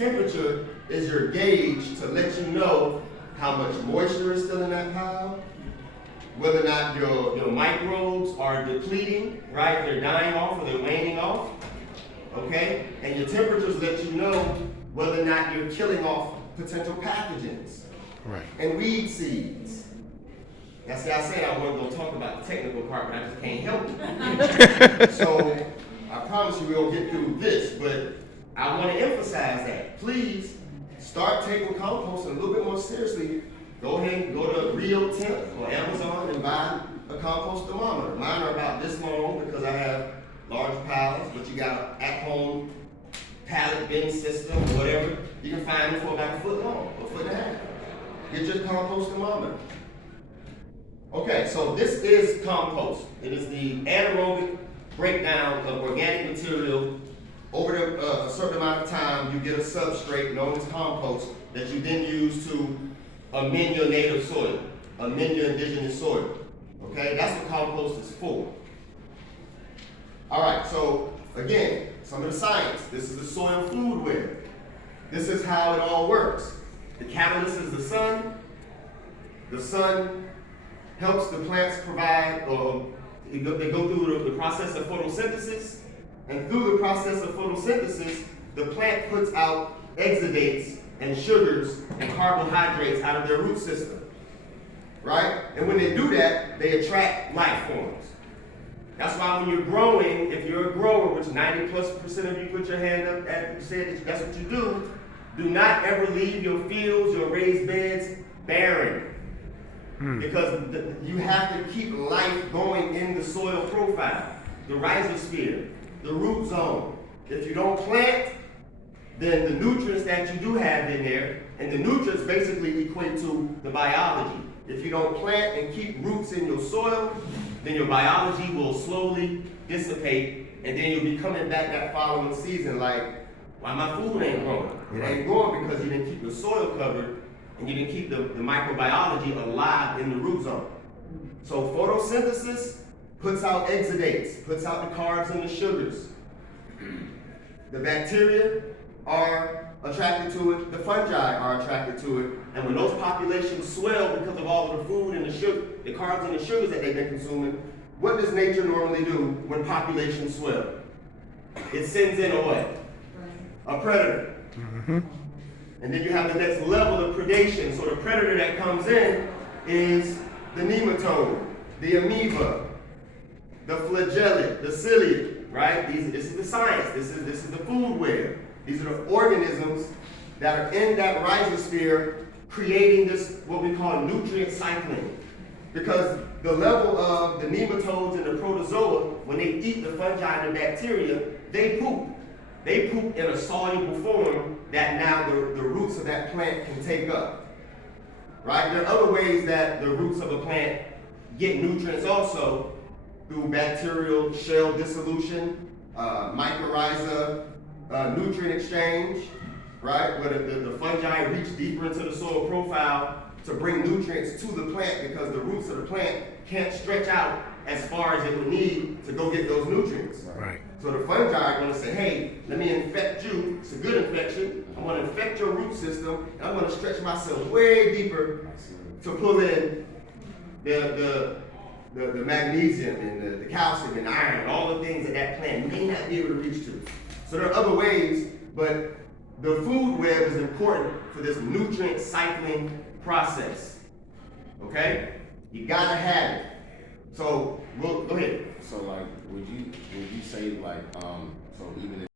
temperature is your gauge to let you know how much moisture is still in that pile, whether or not your microbes are depleting, right? They're dying off or they're waning off, okay? And your temperatures let you know whether or not you're killing off potential pathogens. Right. And weed seeds. Now see, I said I wasn't gonna talk about the technical part, but I just can't help it. So I promise you we'll get through this, but I wanna emphasize that. Please start taking composting a little bit more seriously. Go ahead and go to Rio Temp or Amazon and buy a compost thermometer. Mine are about this long because I have large piles, but you got an at-home pallet bin system or whatever. You can find them for about a foot long, a foot and a half. Get your compost thermometer. Okay, so this is compost. It is the anaerobic breakdown of organic material. Over a certain amount of time, you get a substrate known as compost that you then use to amend your native soil, amend your indigenous soil. Okay, that's what compost is for. All right, so again, some of the science. This is the soil food web. This is how it all works. The catalyst is the sun. The sun helps the plants provide, they go through the process of photosynthesis, and through the process of photosynthesis, the plant puts out exudates and sugars and carbohydrates out of their root system, right? And when they do that, they attract life forms. That's why when you're growing, if you're a grower, which 90+% of you put your hand up and you said that's what you do not ever leave your fields, your raised beds barren. Because you have to keep life going in the soil profile, the rhizosphere, the root zone. If you don't plant, then the nutrients that you do have in there, and the nutrients basically equate to the biology. If you don't plant and keep roots in your soil, then your biology will slowly dissipate, and then you'll be coming back that following season like, why my food ain't growing? It ain't growing because you didn't keep the soil covered and you didn't keep the microbiology alive in the root zone. So photosynthesis puts out exudates, puts out the carbs and the sugars. The bacteria are attracted to it, the fungi are attracted to it, and when those populations swell because of all of the food and the sugar, the carbs and the sugars that they've been consuming, what does nature normally do when populations swell? It sends in a what? A predator. And then you have the next level of predation. So the predator that comes in is the nematode, the amoeba, the flagellate, the ciliate, right? This is the science. This is the food web. These are the organisms that are in that rhizosphere creating this, what we call nutrient cycling. Because the level of the nematodes and the protozoa, when they eat the fungi and the bacteria, they poop. They poop in a soluble form that now the roots of that plant can take up. Right? There are other ways that the roots of a plant get nutrients also through bacterial shell dissolution, mycorrhiza, nutrient exchange, right? Where the fungi reach deeper into the soil profile to bring nutrients to the plant because the roots of the plant can't stretch out as far as it would need to go get those nutrients. Right. So the fungi are going to say, hey, let me infect you. It's a good infection. I'm going to infect your root system, and I'm going to stretch myself way deeper to pull in the magnesium and the calcium and the iron and all the things that that plant may not be able to reach to. So there are other ways, but the food web is important for this nutrient cycling process. Okay? You gotta have it. So, go ahead. So like, would you say like, so even if